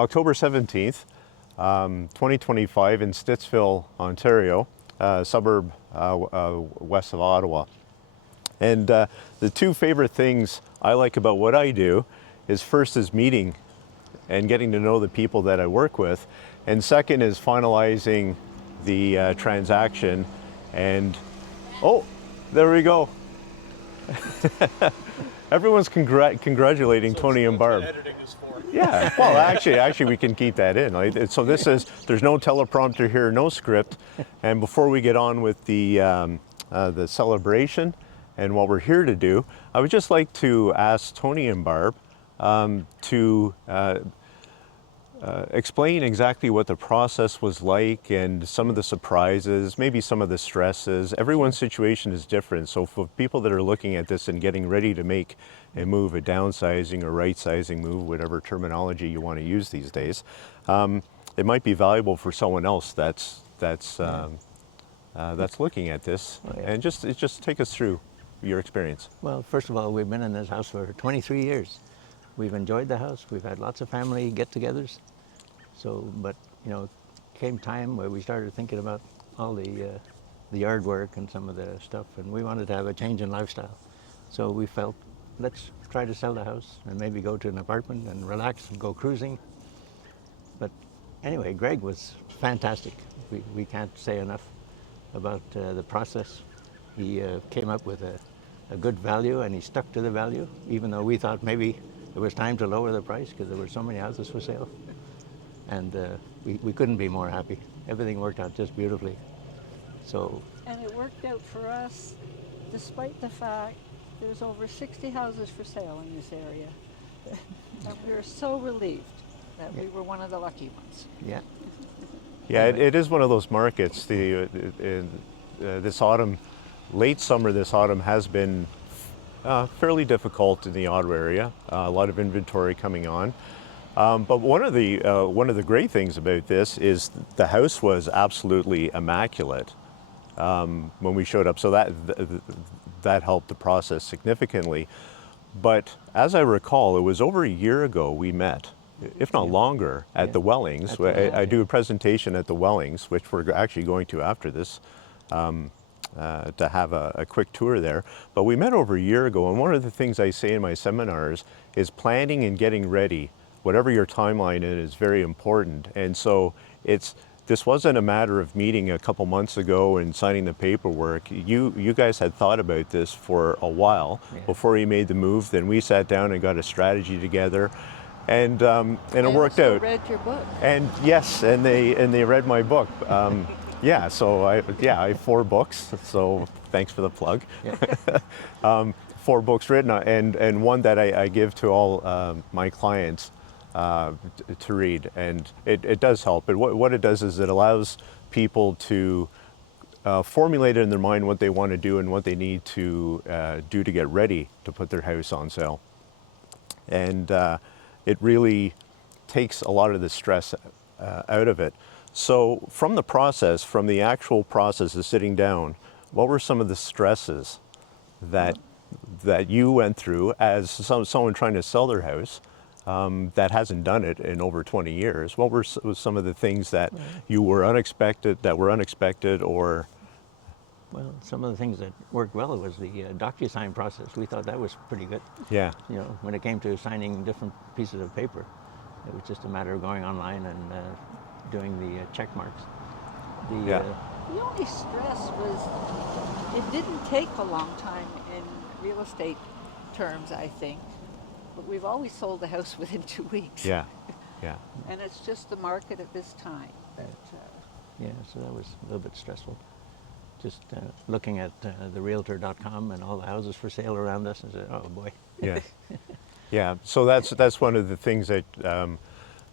October 17th, 2025 in Stittsville, Ontario, a suburb west of Ottawa. And the two favorite things I like about what I do is first is meeting and getting to know the people that I work with. And second is finalizing the transaction. And, oh, there we go. Everyone's congratulating Tony and Barb. Yeah, well, actually, we can keep that in. So there's no teleprompter here, no script. And before we get on with the celebration and what we're here to do, I would just like to ask Tony and Barb to explain exactly what the process was like and some of the surprises, maybe some of the stresses. Everyone's situation is different. So for people that are looking at this and getting ready to make a move, a downsizing or right-sizing move, whatever terminology you want to use these days, it might be valuable for someone else that's looking at this. And just take us through your experience. Well, first of all, we've been in this house for 23 years. We've enjoyed the house. We've had lots of family get-togethers. So, but came time where we started thinking about all the yard work and some of the stuff, and we wanted to have a change in lifestyle. So we felt, let's try to sell the house and maybe go to an apartment and relax and go cruising. But anyway, Greg was fantastic. We can't say enough about the process. He came up with a good value, and he stuck to the value, even though we thought maybe it was time to lower the price because there were so many houses for sale. And we couldn't be more happy. Everything worked out just beautifully. So. And it worked out for us, despite the fact there's over 60 houses for sale in this area. And we were so relieved that we were one of the lucky ones. Yeah. Yeah, it is one of those markets. This autumn, late summer this autumn has been fairly difficult in the Ottawa area. A lot of inventory coming on. But one of the great things about this is the house was absolutely immaculate when we showed up. So that helped the process significantly. But as I recall, it was over a year ago we met, if not longer, at the Wellings. I do a presentation at the Wellings, which we're actually going to after this, to have a quick tour there. But we met over a year ago, and one of the things I say in my seminars is planning and getting ready. Whatever your timeline is very important. And so this wasn't a matter of meeting a couple months ago and signing the paperwork. You guys had thought about this for a while before you made the move. Then we sat down and got a strategy together, and it worked out. I read your book. And yes, and they read my book. Yeah, so I have 4 books. So thanks for the plug. Yeah. 4 books written, and one that I give to all my clients to read, and it does help. But what it does is it allows people to formulate in their mind what they want to do and what they need to do to get ready to put their house on sale. And it really takes a lot of the stress out of it. So from the actual process of sitting down, what were some of the stresses that you went through as someone trying to sell their house that hasn't done it in over 20 years? What were some of the things that were unexpected, or? Well, some of the things that worked well was the DocuSign process. We thought that was pretty good. Yeah. When it came to signing different pieces of paper, it was just a matter of going online and doing the check marks. The only stress was it didn't take a long time in real estate terms, I think. But we've always sold the house within 2 weeks. Yeah, yeah. And it's just the market at this time. Yeah, so that was a little bit stressful. Just looking at the realtor.com and all the houses for sale around us, and said, oh boy. Yeah, yeah. So that's one of the things that,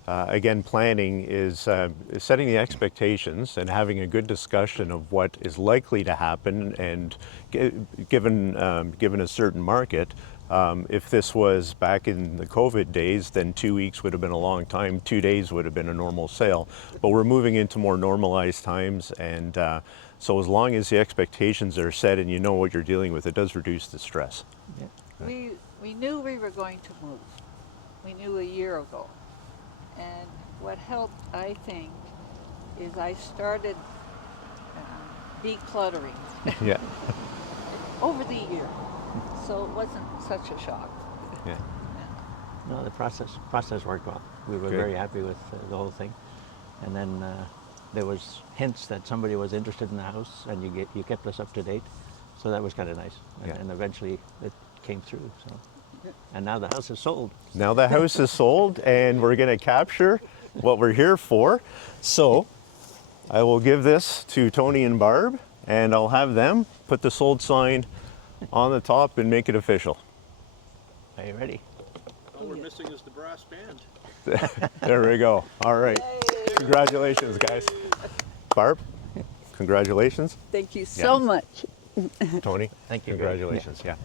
again, planning is setting the expectations and having a good discussion of what is likely to happen, and given a certain market. If this was back in the COVID days, then 2 weeks would have been a long time. 2 days would have been a normal sale. But we're moving into more normalized times, and so as long as the expectations are set and you know what you're dealing with, it does reduce the stress. Yeah. We knew we were going to move. We knew a year ago. And what helped, I think, is I started decluttering Yeah. over the year, so it wasn't such a shock. Yeah. No, the process worked well. We were Good. very happy with the whole thing. And then there was hints that somebody was interested in the house, and you kept us up to date. So that was kind of nice. And, Yeah. and eventually it came through. So, and now the house is sold. Now the house is sold, and we're going to capture what we're here for. So I will give this to Tony and Barb, and I'll have them put the sold sign on the top and make it official. Are you ready? All we're missing is the brass band. There we go. All right. Congratulations, guys. Barb, congratulations. Thank you so much. Tony, Thank you. congratulations. Yeah.